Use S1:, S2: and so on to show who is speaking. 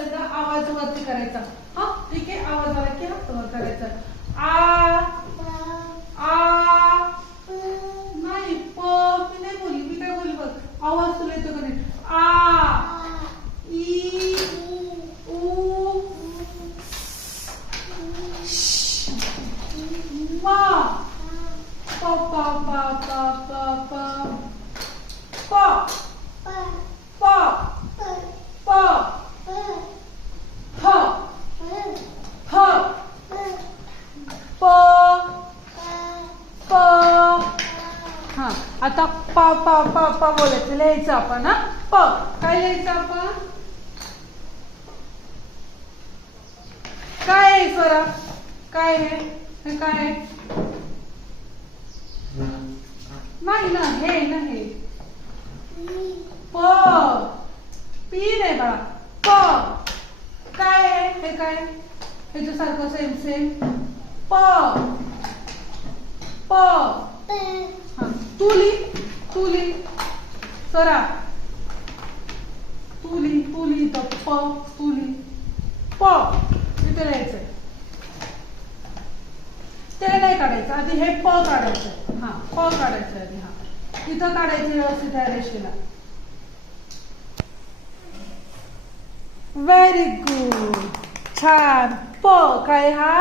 S1: पहिल्यांदा आवाज वरती करायचा. हा ठीक आहे आवाज आला की हात वर करायचा. आ आ नाही प मी नाही बोलली मी काय बोलली बघ. आवाज तुला येतो का नाही? आ ई उ मा पा पा पा पा प प प प फ फ प प हा आता प प प प बोलायचं. लिहायचं आपण हा? प काय लिहायचं आपण? काय आहे स्वरा? काय आहे? हे काय आहे? नाही ना हे ना हे. प. पी नाही बाळा. प. काय आहे? हे काय? ह्याच्यासारखं सेम सेम प. प. तुली तुली सरा. तुली तुली तर प तुली. प. इथे लिहायचंय. ते नाही काढायचं. आधी हे प काढायचं. हा प काढायचं आधी हा. इथं काढायचं व्यवस्थित आहे रेषेला. व्हेरी गुड छान. प काय हा?